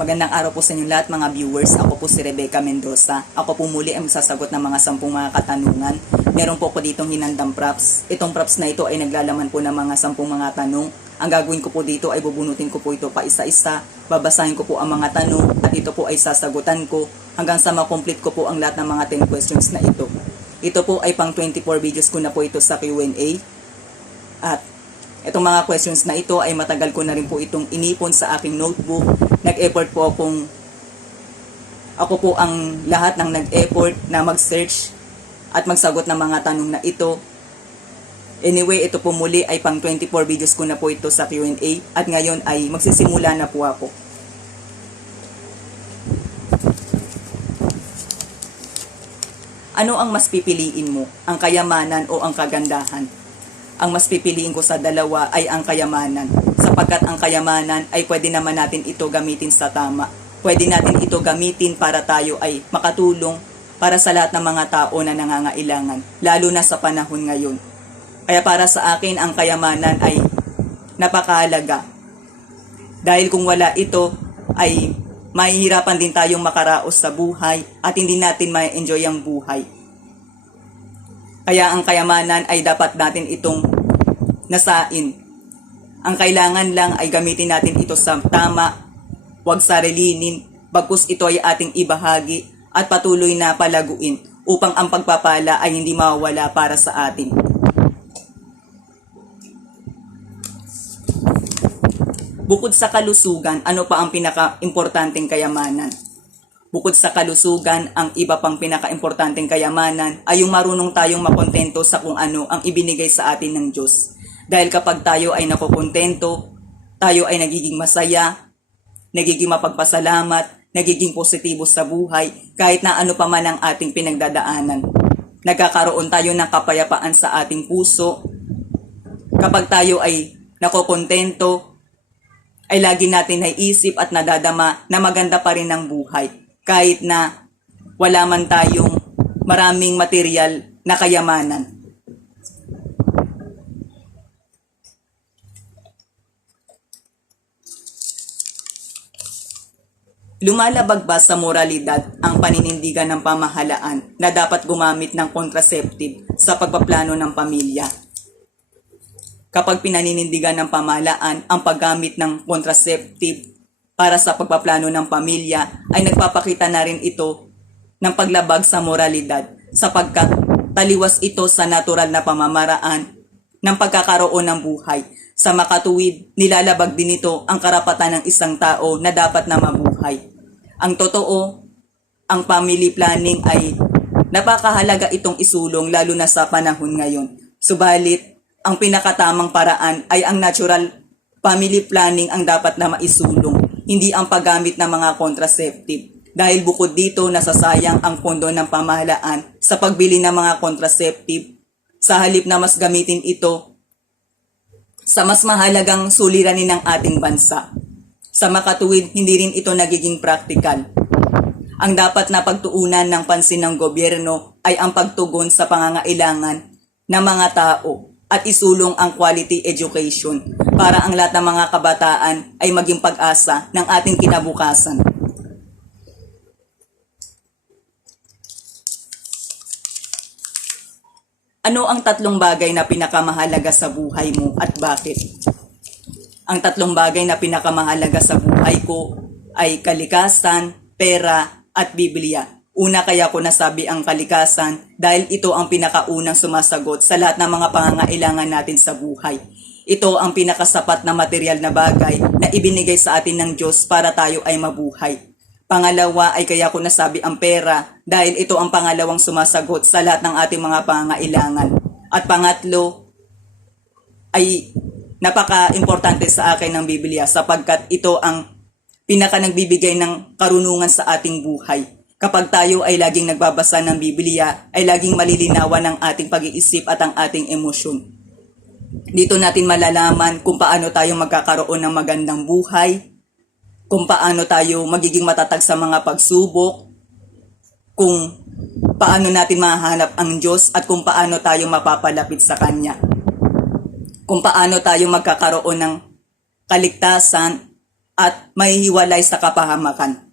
Magandang araw po sa inyo lahat mga viewers. Ako po si Rebecca Mendoza. Ako po muli ang magsasagot ng mga 10 mga katanungan. Meron po ko ditong hinandang props. Itong props na ito ay naglalaman po ng mga 10 mga tanong. Ang gagawin ko po dito ay bubunutin ko po ito pa isa-isa. Babasahin ko po ang mga tanong at ito po ay sasagutan ko hanggang sa makomplete ko po ang lahat ng mga 10 questions na ito. Ito po ay pang 24 videos ko na po ito sa Q&A. At itong mga questions na ito ay matagal ko na rin po itong inipon sa aking notebook. Nag-effort po ako po ang lahat ng nag-effort na mag-search at magsagot ng mga tanong na ito. Anyway, ito po muli ay pang 24 videos ko na po ito sa Q&A at ngayon ay magsisimula na po ako. Ano ang mas pipiliin mo? Ang kayamanan o ang kagandahan? Ang mas pipiliin ko sa dalawa ay ang kayamanan, sapagkat ang kayamanan ay pwede naman natin ito gamitin sa tama. Pwede natin ito gamitin para tayo ay makatulong para sa lahat ng mga tao na nangangailangan, lalo na sa panahon ngayon. Kaya para sa akin, ang kayamanan ay napakahalaga. Dahil kung wala ito, ay mahihirapan din tayong makaraos sa buhay at hindi natin ma-enjoy ang buhay. Kaya ang kayamanan ay dapat natin itong nasain. Ang kailangan lang ay gamitin natin ito sa tama, huwag sarilinin, bagkus ito ay ating ibahagi at patuloy na palaguin upang ang pagpapala ay hindi mawawala para sa atin. Bukod sa kalusugan, ano pa ang pinaka-importanteng kayamanan? Bukod sa kalusugan, ang iba pang pinaka-importanteng kayamanan ay yung marunong tayong makontento sa kung ano ang ibinigay sa atin ng Diyos. Dahil kapag tayo ay nakokontento, tayo ay nagiging masaya, nagiging mapagpasalamat, nagiging positibo sa buhay, kahit na ano pa man ang ating pinagdadaanan. Nagkakaroon tayo ng kapayapaan sa ating puso. Kapag tayo ay nakokontento, ay lagi natin naiisip at nadadama na maganda pa rin ang buhay. Kahit na wala man tayong maraming material na kayamanan. Lumalabag ba sa moralidad ang paninindigan ng pamahalaan na dapat gumamit ng contraceptive sa pagpaplano ng pamilya? Kapag pinaninindigan ng pamahalaan ang paggamit ng contraceptive para sa pagpaplano ng pamilya, ay nagpapakita na rin ito ng paglabag sa moralidad sapagkat taliwas ito sa natural na pamamaraan ng pagkakaroon ng buhay. Sa makatuwid, nilalabag din ito ang karapatan ng isang tao na dapat na mabuhay. Ang totoo, ang family planning ay napakahalaga itong isulong lalo na sa panahon ngayon. Subalit, ang pinakatamang paraan ay ang natural family planning ang dapat na maisulong, hindi ang paggamit ng mga contraceptive. Dahil bukod dito, nasasayang ang pondo ng pamahalaan sa pagbili ng mga contraceptive sa halip na mas gamitin ito sa mas mahalagang suliranin ng ating bansa. Sa makatuwid, hindi rin ito nagiging practical. Ang dapat na pagtuunan ng pansin ng gobyerno ay ang pagtugon sa pangangailangan ng mga tao at isulong ang quality education para ang lahat ng mga kabataan ay maging pag-asa ng ating kinabukasan. Ano ang 3 bagay na pinakamahalaga sa buhay mo at bakit? Ang 3 bagay na pinakamahalaga sa buhay ko ay kalikasan, pera at Biblia. Una kaya ko nasabi ang kalikasan dahil ito ang pinakaunang sumasagot sa lahat ng mga pangangailangan natin sa buhay. Ito ang pinakasapat na material na bagay na ibinigay sa atin ng Diyos para tayo ay mabuhay. Pangalawa ay kaya ko nasabi ang pera dahil ito ang pangalawang sumasagot sa lahat ng ating mga pangangailangan. At pangatlo ay napaka-importante sa akin ng Biblia sapagkat ito ang pinaka-nagbibigay ng karunungan sa ating buhay. Kapag tayo ay laging nagbabasa ng Biblia, ay laging malilinawan ang ating pag-iisip at ang ating emosyon. Dito natin malalaman kung paano tayo magkakaroon ng magandang buhay, kung paano tayo magiging matatag sa mga pagsubok, kung paano natin mahanap ang Diyos at kung paano tayo mapapalapit sa Kanya. Kung paano tayo magkakaroon ng kaligtasan at mahihiwalay sa kapahamakan.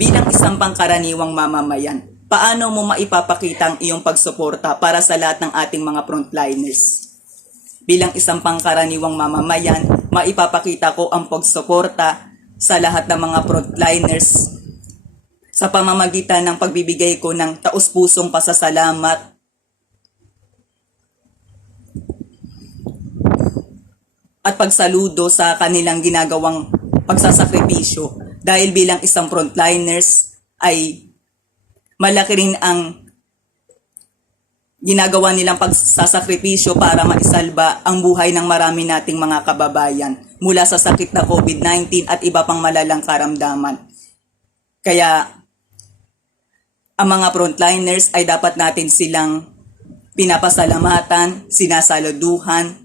Bilang isang pangkaraniwang mamamayan, paano mo maipapakita ang iyong pagsuporta para sa lahat ng ating mga frontliners? Bilang isang pangkaraniwang mamamayan, maipapakita ko ang pagsuporta sa lahat ng mga frontliners sa pamamagitan ng pagbibigay ko ng taus-pusong pasasalamat at pagsaludo sa kanilang ginagawang pagsasakripisyo. Dahil bilang isang frontliners ay malaki rin ang ginagawa nilang pagsasakripisyo para maisalba ang buhay ng marami nating mga kababayan mula sa sakit na COVID-19 at iba pang malalang karamdaman. Kaya ang mga frontliners ay dapat natin silang pinapasalamatan, sinasaluduhan.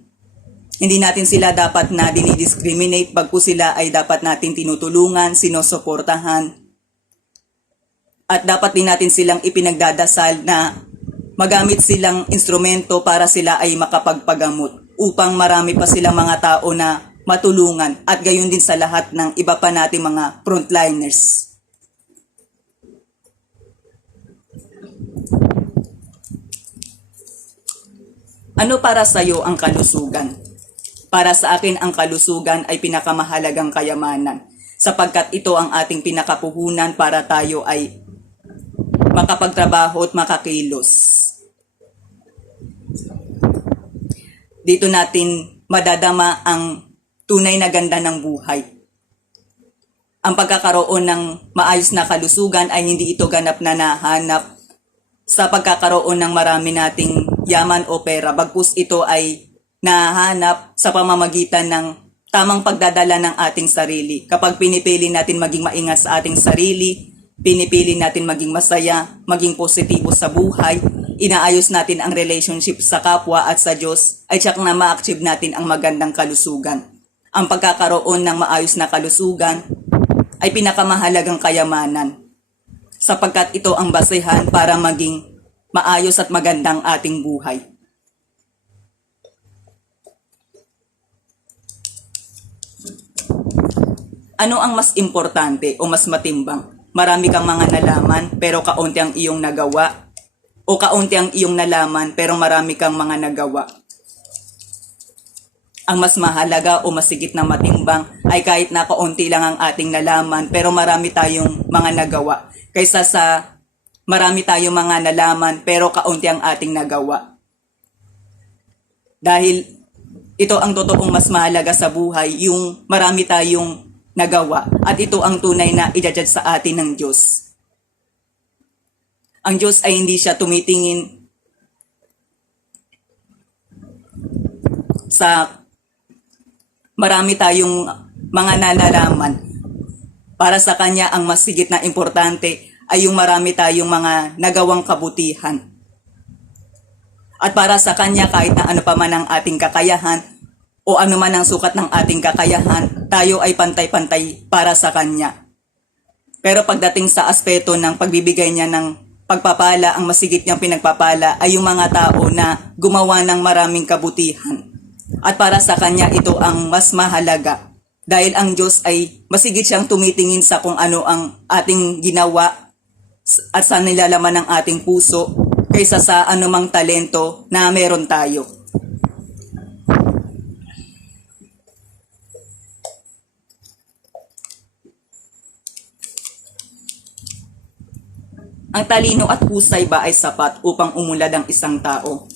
Hindi natin sila dapat na dinidiscriminate, bagkus sila ay dapat natin tinutulungan, sinusuportahan. At dapat din natin silang ipinagdadasal na magamit silang instrumento para sila ay makapagpagamot upang marami pa silang mga tao na matulungan at gayon din sa lahat ng iba pa nating mga frontliners. Ano para sa iyo ang kalusugan? Para sa akin, ang kalusugan ay pinakamahalagang kayamanan sapagkat ito ang ating pinakapuhunan para tayo ay makapagtrabaho at makakilos. Dito natin madadama ang tunay na ganda ng buhay. Ang pagkakaroon ng maayos na kalusugan ay hindi ito ganap na nahanap sa pagkakaroon ng marami nating yaman o pera, bagkus ito ay nahanap sa pamamagitan ng tamang pagdadala ng ating sarili. Kapag pinipili natin maging maingat sa ating sarili, pinipili natin maging masaya, maging positibo sa buhay, inaayos natin ang relationship sa kapwa at sa Diyos, ay tiyak na ma-achieve natin ang magandang kalusugan. Ang pagkakaroon ng maayos na kalusugan ay pinakamahalagang kayamanan sapagkat ito ang basehan para maging maayos at magandang ating buhay. Ano ang mas importante o mas matimbang? Marami kang mga nalaman pero kaunti ang iyong nagawa? O kaunti ang iyong nalaman pero marami kang mga nagawa? Ang mas mahalaga o masigit na matimbang ay kahit na kaunti lang ang ating nalaman pero marami tayong mga nagawa kaysa sa marami tayong mga nalaman pero kaunti ang ating nagawa. Dahil ito ang totoong mas mahalaga sa buhay, yung marami tayong nagawa at ito ang tunay na i-judge sa atin ng Diyos. Ang Diyos ay hindi siya tumitingin sa marami tayong mga nalalaman. Para sa Kanya, ang mas higit na importante ay yung marami tayong mga nagawang kabutihan. At para sa Kanya, kahit na ano pa man ang ating kakayahan o ano man ang sukat ng ating kakayahan, tayo ay pantay-pantay para sa Kanya. Pero pagdating sa aspeto ng pagbibigay niya ng pagpapala, ang masigit niyang pinagpapala ay yung mga tao na gumawa ng maraming kabutihan. At para sa Kanya, ito ang mas mahalaga. Dahil ang Diyos ay masigit siyang tumitingin sa kung ano ang ating ginawa at sa nilalaman ng ating puso kaysa sa anumang talento na meron tayo. Ang talino at husay ba ay sapat upang umunlad ang isang tao?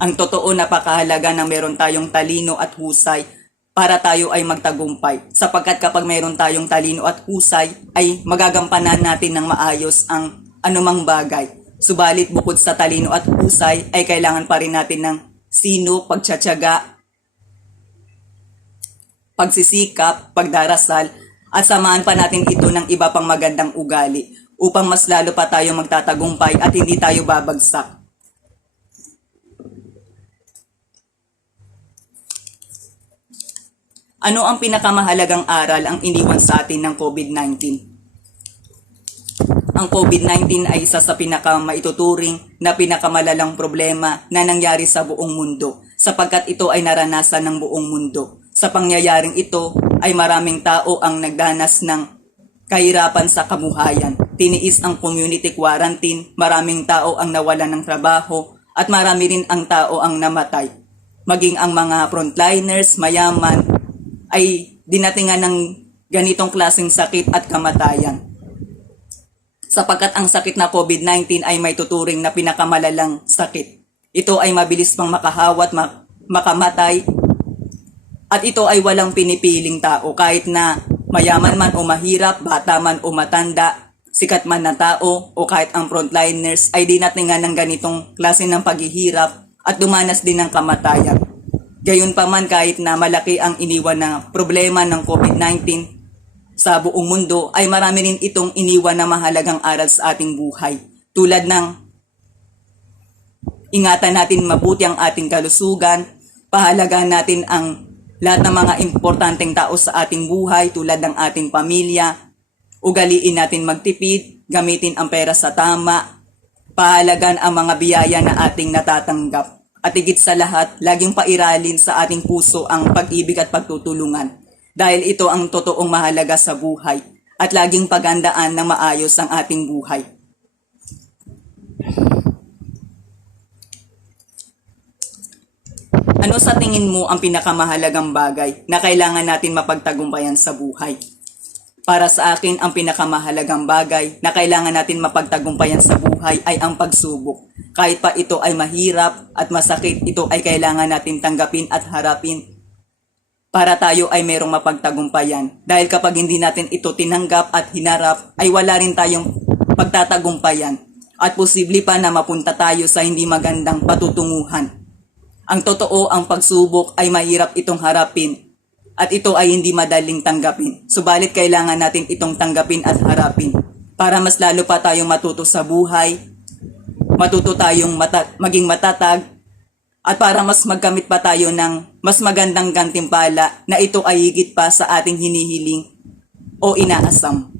Ang totoo, napakahalaga na meron tayong talino at husay para tayo ay magtagumpay. Sapagkat kapag meron tayong talino at husay, ay magagampanan natin ng maayos ang anumang bagay. Subalit bukod sa talino at husay, ay kailangan pa rin natin ng sino, pagtsatsaga, pagsisikap, pagdarasal, at samahan pa natin ito ng iba pang magandang ugali upang mas lalo pa tayo magtatagumpay at hindi tayo babagsak. Ano ang pinakamahalagang aral ang iniwan sa atin ng COVID-19? Ang COVID-19 ay isa sa pinakamaituturing na pinakamalalang problema na nangyari sa buong mundo sapagkat ito ay naranasan ng buong mundo. Sa pangyayaring ito ay maraming tao ang nagdanas ng kahirapan sa kabuhayan. Tiniis ang community quarantine, maraming tao ang nawalan ng trabaho at marami rin ang tao ang namatay. Maging ang mga frontliners, mayaman ay dinatingan ng ganitong klaseng sakit at kamatayan. Sapagkat ang sakit na COVID-19 ay may tuturing na pinakamalalang sakit. Ito ay mabilis pang makahawat, makamatay, at ito ay walang pinipiling tao kahit na mayaman man o mahirap, bata man o matanda, sikat man na tao o kahit ang frontliners ay dinatingan ng ganitong klase ng paghihirap at dumanas din ng kamatayan. Gayunpaman kahit na malaki ang iniwan na problema ng COVID-19 sa buong mundo ay marami rin itong iniwan na mahalagang aral sa ating buhay. Tulad ng ingatan natin mabuti ang ating kalusugan, pahalagaan natin ang lahat ng mga importanteng tao sa ating buhay tulad ng ating pamilya, ugaliin natin magtipid, gamitin ang pera sa tama, pahalagaan ang mga biyaya na ating natatanggap. At higit sa lahat, laging pairalin sa ating puso ang pag-ibig at pagtutulungan. Dahil ito ang totoong mahalaga sa buhay at laging pagandaan ng maayos ang ating buhay. Ano sa tingin mo ang pinakamahalagang bagay na kailangan natin mapagtagumpayan sa buhay? Para sa akin, ang pinakamahalagang bagay na kailangan natin mapagtagumpayan sa buhay ay ang pagsubok. Kahit pa ito ay mahirap at masakit, ito ay kailangan natin tanggapin at harapin para tayo ay merong mapagtagumpayan. Dahil kapag hindi natin ito tinanggap at hinarap, ay wala rin tayong pagtatagumpayan at posible pa na mapunta tayo sa hindi magandang patutunguhan. Ang totoo, ang pagsubok ay mahirap itong harapin at ito ay hindi madaling tanggapin. Subalit kailangan natin itong tanggapin at harapin para mas lalo pa tayong matuto sa buhay, matuto tayong maging matatag, at para mas magkamit pa tayo ng mas magandang gantimpala na ito ay higit pa sa ating hinihiling o inaasam.